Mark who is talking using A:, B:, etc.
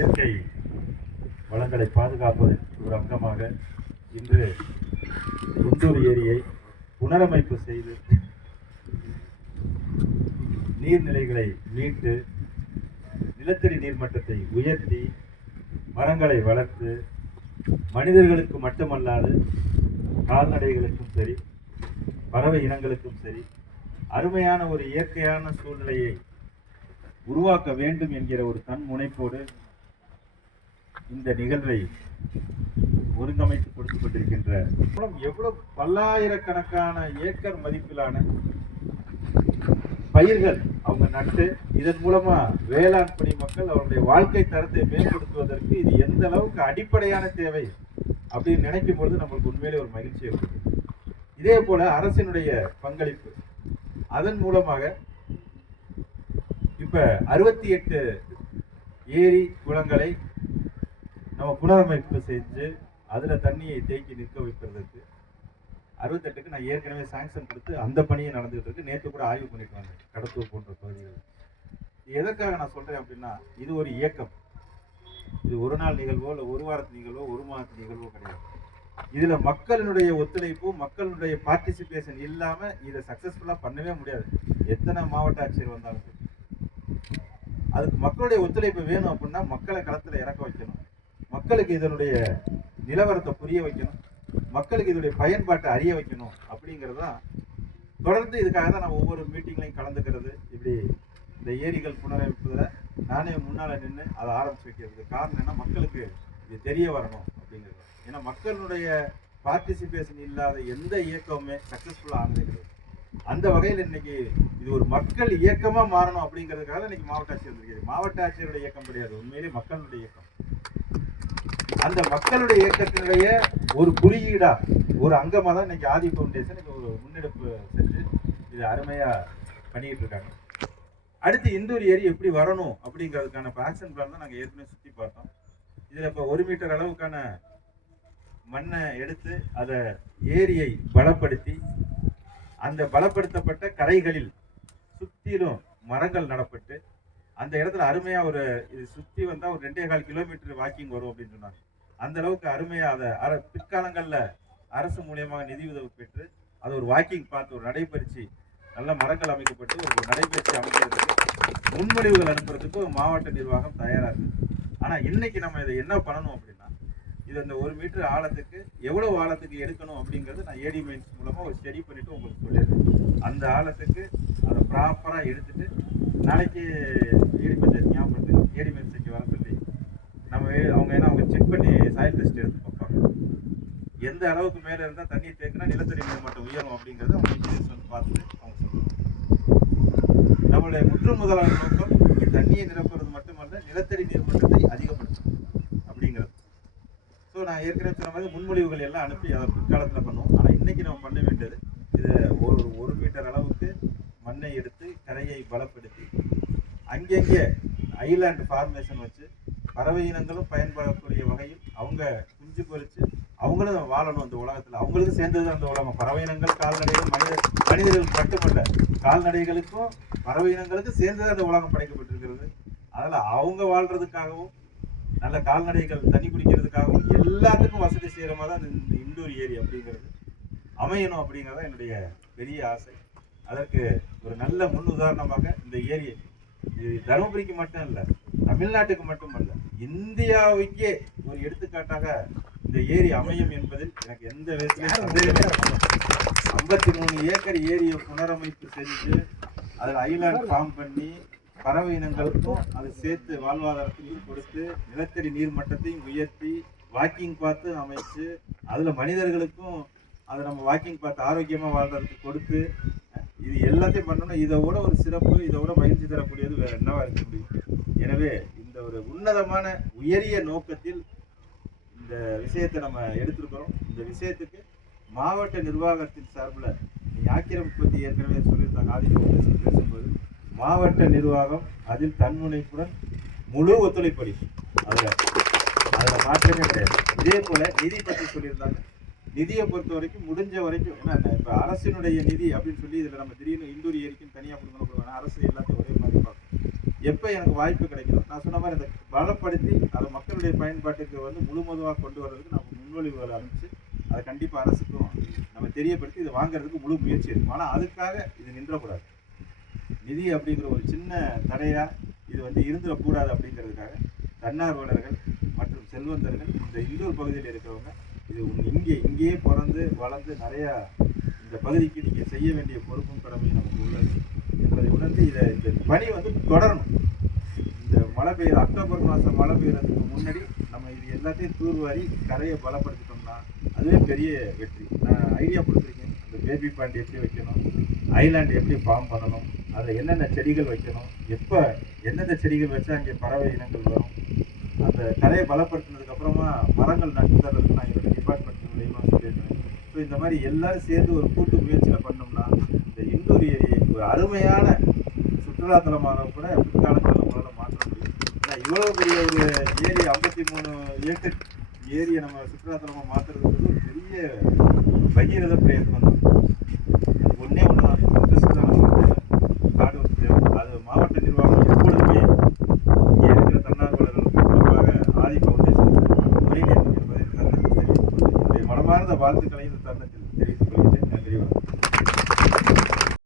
A: இயற்கை வளங்களை பாதுகாப்பது ஒரு அங்கமாக இன்று குண்டூர் ஏரியை புனரமைப்பு செய்து நீர்நிலைகளை மீட்டு நிலத்தடி நீர்மட்டத்தை உயர்த்தி மரங்களை வளர்த்து மனிதர்களுக்கு மட்டுமல்லாது கால்நடைகளுக்கும் சரி பறவை இனங்களுக்கும் சரி அருமையான ஒரு இயற்கையான சூழ்நிலையை உருவாக்க வேண்டும் என்கிற ஒரு தன் முனைப்போடு இந்த நிகழ்வை ஒருங்கமைத்து கொடுத்து கொண்டிருக்கின்ற மூலம் எவ்வளவு பல்லாயிரக்கணக்கான ஏக்கர் மதிப்பிலான பயிர்கள் அவங்க நட்டு இதன் மூலமா வேளாண் பணி மக்கள் அவருடைய வாழ்க்கை தரத்தை மேம்படுத்துவதற்கு இது எந்த அளவுக்கு அடிப்படையான தேவை அப்படின்னு நினைக்கும் பொழுது நம்மளுக்கு உண்மையிலே ஒரு மகிழ்ச்சி இருக்குது இதே போல அரசினுடைய பங்களிப்பு. அதன் மூலமாக இப்ப அறுபத்தி எட்டு ஏரி குளங்களை நம்ம புனரமைப்பு செஞ்சு அதில் தண்ணியை தேக்கி நிற்க வைக்கிறதுக்கு அறுபத்தெட்டுக்கு நான் ஏற்கனவே சாங்ஷன் கொடுத்து அந்த பணியும் நடந்துகிட்டு இருக்கு. நேற்று கூட ஆய்வு பண்ணிட்டு வந்தேன். கடத்தூர் போன்ற பகுதிகள் எதற்காக நான் சொல்கிறேன் அப்படின்னா இது ஒரு இயக்கம். இது ஒரு நாள் நிகழ்வோ இல்லை ஒரு வாரத்து நிகழ்வோ ஒரு மாதத்து நிகழ்வோ கிடையாது. இதில் மக்களினுடைய ஒத்துழைப்பு மக்களுடைய பார்ட்டிசிபேஷன் இல்லாமல் இதை சக்ஸஸ்ஃபுல்லாக பண்ணவே முடியாது. எத்தனை மாவட்ட ஆட்சியர் வந்தாலும் அதுக்கு மக்களுடைய ஒத்துழைப்பு வேணும் அப்படின்னா மக்களை களத்தில் இறக்க வைக்கணும். மக்களுக்கு இதனுடைய நிலவரத்தை புரிய வைக்கணும். மக்களுக்கு இதனுடைய பயன்பாட்டை அறிய வைக்கணும் அப்படிங்கிறது தான். தொடர்ந்து இதுக்காக தான் நான் ஒவ்வொரு மீட்டிங்லையும் கலந்துக்கிறது. இப்படி இந்த ஏரிகள் புனரமைப்பதில் நானே முன்னால் நின்று அதை ஆரம்பிச்சு வைக்கிறதுக்கு காரணம் என்ன? மக்களுக்கு இது தெரிய வரணும் அப்படிங்கிறது. ஏன்னா மக்களுடைய பார்ட்டிசிபேஷன் இல்லாத எந்த இயக்கமுமே சக்ஸஸ்ஃபுல்லாக ஆனது அந்த வகையில் இன்னைக்கு இது ஒரு மக்கள் இயக்கமாக மாறணும் அப்படிங்கிறதுக்காக இன்னைக்கு மாவட்ட ஆட்சியர் வந்திருக்கிறது மாவட்ட ஆட்சியருடைய இயக்கம் கிடையாது. உண்மையிலே மக்களுடைய இயக்கம். அந்த மக்களுடைய இயக்கத்தினுடைய ஒரு குறியீடா ஒரு அங்கமாக தான் இன்னைக்கு ஆதி ஃபவுண்டேஷன் ஒரு முன்னெடுப்பு செஞ்சு இது அருமையா பண்ணிட்டு இருக்காங்க. அடுத்து இந்தூர் ஏரி எப்படி வரணும் அப்படிங்கிறதுக்கான இப்போ ஆக்ஷன் பிளான் தான் நாங்கள் ஏற்கனவே சுற்றி பார்த்தோம். இதில் இப்போ ஒரு மீட்டர் அளவுக்கான மண்ணை எடுத்து அதை ஏரியை பலப்படுத்தி அந்த பலப்படுத்தப்பட்ட கரைகளில் சுற்றிலும் மரங்கள் நடப்பட்டு அந்த இடத்துல அருமையாக ஒரு இது சுற்றி வந்தால் ஒரு ரெண்டே கால் கிலோமீட்டர் வாக்கிங் வரும் அப்படின்னு சொன்னாங்க. அந்த அளவுக்கு அருமையாக அதை அர பிற்காலங்களில் அரசு மூலியமாக நிதி உதவி பெற்று அது ஒரு வாக்கிங் பார்த்து ஒரு நடைபயிற்சி நல்ல மரங்கள் அமைக்கப்பட்டு ஒரு நடைபயிற்சி அமைக்கிறதுக்கு முன்மொழிவுகள் அனுப்புறதுக்கு ஒரு மாவட்ட நிர்வாகம் தயாராக இருக்குது ஆனால் இன்னைக்கு நம்ம இதை என்ன பண்ணணும் அப்படின்னா இது அந்த ஒரு மீட்டர் ஆழத்துக்கு எவ்வளோ ஆழத்துக்கு எடுக்கணும் அப்படிங்கிறது நான் ஏடி மைன்ஸ் மூலமாக ஒரு ஸ்டடி பண்ணிவிட்டு உங்களுக்கு சொல்லிடுறேன். அந்த ஆழத்துக்கு அதை ப்ராப்பராக எடுத்துட்டு நாளைக்கு ஏடி பஞ்சாயத்து ஞாபகப்படுத்து ஏடி மைன்ஸ் வர சொல்லி அவங்க ஏன்னா அவங்க செக் பண்ணி சாயில் டெஸ்ட் எடுத்து பார்ப்பாங்க எந்த அளவுக்கு மேலே இருந்தால் தண்ணி தேக்குனா நிலத்தடி நீர் மட்டம் உயரும் அப்படிங்கறத அவங்க இன்ஜினியர்ஸ் வந்து பார்த்துட்டு அவங்க சொல்லுவாங்க நம்மளுடைய முற்று முதலான நோக்கம் தண்ணியை நிரப்புறது மட்டுமல்ல நிலத்தடி நீர் மட்டத்தை அதிகப்படுத்தும் அப்படிங்கிறது. ஸோ நான் ஏற்கனவே சொன்ன மாதிரி முன்மொழிவுகள் எல்லாம் அனுப்பி அதை பிற்காலத்தில் பண்ணுவோம். ஆனால் இன்றைக்கி நம்ம பண்ண வேண்டியது இது ஒரு ஒரு மீட்டர் அளவுக்கு மண்ணை எடுத்து கரையை பலப்படுத்தி அங்கங்கே ஐலாண்டு ஃபார்மேஷன் வச்சு பறவை இனங்களும் பயன்படக்கூடிய வகையில் அவங்க குஞ்சு பொறித்து அவங்களும் வாழணும் அந்த உலகத்தில். அவங்களுக்கும் சேர்ந்தது அந்த உலகம். பறவை இனங்கள் கால்நடைகள் மனித மனிதர்கள் மட்டுமல்ல கால்நடைகளுக்கும் பறவை இனங்களுக்கும் சேர்ந்தது அந்த உலகம் படைக்கப்பட்டிருக்கிறது. அதில் அவங்க வாழ்கிறதுக்காகவும் நல்ல கால்நடைகள் தண்ணி குடிக்கிறதுக்காகவும் எல்லாத்துக்கும் வசதி செய்கிற மாதிரி தான் இந்த இண்டோர் ஏரி அப்படிங்கிறது. அமையணும் அப்படிங்கிறது என்னுடைய பெரிய ஆசை. அதற்கு ஒரு நல்ல முன் உதாரணமாக இந்த ஏரி இது தருமபுரிக்கு மட்டும் இல்லை தமிழ்நாட்டுக்கு மட்டுமல்ல இந்தியாவுக்கே ஒரு எடுத்துக்காட்டாக இந்த ஏரி அமையும் என்பதில் எனக்கு எந்த விதத்திலும் ஐம்பத்தி மூணு ஏக்கர் ஏரியை புனரமைப்பு செஞ்சு அதில் ஐலாண்ட் ஃபார்ம் பண்ணி பறவை இனங்களுக்கும் அதை சேர்த்து வாழ்வாதாரத்தையும் கொடுத்து நிலத்தடி நீர் மட்டத்தையும் உயர்த்தி வாக்கிங் பார்த்து அமைச்சு அதில் மனிதர்களுக்கும் அதை நம்ம வாக்கிங் பார்த்து ஆரோக்கியமாக வாழ்றதுக்கு கொடுத்து இது எல்லாத்தையும் பண்ணணும் இதை விட ஒரு சிறப்பு இதை விட மகிழ்ச்சி தரக்கூடியது வேற என்னவா இருக்க முடியும்? எனவே ஒரு உன்னதமான உயரிய நோக்கத்தில் இந்த விஷயத்தை நம்ம எடுத்திருக்கிறோம். இந்த விஷயத்துக்கு மாவட்ட நிர்வாகத்தின் சார்பில் ஆக்கிரமிப்பு பற்றி ஏற்கனவே சொல்லியிருந்தாங்க ஆதி பேசும்போது மாவட்ட நிர்வாகம் அதில் தன்முனைப்புடன் முழு ஒத்துழைப்பு அளிக்கும் அதில் அதில் மாற்றமே கிடையாது. இதே போல நிதி பற்றி சொல்லியிருந்தாங்க. நிதியை பொறுத்த வரைக்கும் முடிஞ்ச வரைக்கும் ஏன்னா இப்போ அரசினுடைய நிதி அப்படின்னு சொல்லி இதில் நம்ம திடீர்னு இந்தூர் ஏரிக்கும் தனியாக கொடுக்கணும். அரசு எல்லாத்தையும் ஒரே எப்போ எனக்கு வாய்ப்பு கிடைக்குதோ நான் சொன்ன மாதிரி இந்த பலப்படுத்தி அதை மக்களுடைய பயன்பாட்டுக்கு வந்து முழுமதுவாக கொண்டு வர்றதுக்கு நம்ம முன்மொழிவுகளை அனுப்பிச்சு அதை கண்டிப்பாக அரசுக்கும் நம்ம தெரியப்படுத்தி இதை வாங்குறதுக்கு முழு முயற்சி இருக்கும் ஆனால் அதுக்காக இது நின்றக்கூடாது. நிதி அப்படிங்கிற ஒரு சின்ன தடையாக இது வந்து இருந்துடக்கூடாது அப்படிங்கிறதுக்காக தன்னார்வலர்கள் மற்றும் செல்வந்தர்கள் இந்த இந்தூர் பகுதியில் இருக்கிறவங்க இது இங்கே இங்கேயே பிறந்து வளர்ந்து நிறையா இந்த பகுதிக்கு நீங்கள் செய்ய வேண்டிய பொறுப்பும் கடமையும் நமக்கு உள்ளது என்பதை உணர்ந்து இதை இந்த பணி வந்து தொடரணும். இந்த மழை பெய்யுற அக்டோபர் மாதம் மழை பெய்யறதுக்கு முன்னாடி நம்ம இது எல்லாத்தையும் தூர்வாரி கரையை பலப்படுத்திட்டோம்னா அதுவே பெரிய வெற்றி. நான் ஐடியா கொடுத்துருக்கேன். இந்த பேபி பாண்ட் எப்படி வைக்கணும் ஐலாண்டு எப்படி ஃபார்ம் பண்ணணும் அதில் என்னென்ன செடிகள் வைக்கணும் எப்போ எந்தெந்த செடிகள் வச்சா அங்கே பறவை இனங்கள் வரும் அந்த கரையை பலப்படுத்தினதுக்கு அப்புறமா மரங்கள் நட்டு தர்றதுக்கு நான் என்னோட டிபார்ட்மெண்ட் மூலியமாக சொல்லியிருக்கேன். ஸோ இந்த மாதிரி எல்லாரும் சேர்ந்து ஒரு கூட்டு முயற்சியில் பண்ணோம்னா இந்த இண்டோர் ஏரியை ஒரு அருமையான சுற்றுலாத்தலமாக கூட பிற்காலத்தில் உங்களால் மாற்ற முடியும். ஏன்னா இவ்வளோ பெரிய ஒரு ஏரி ஐம்பத்தி மூணு ஏக்கர் ஏரியை நம்ம சுற்றுலாத்தலமாக மாற்றுறதுங்கிறது ஒரு பெரிய பகீரத பிரயத்னம் தான்.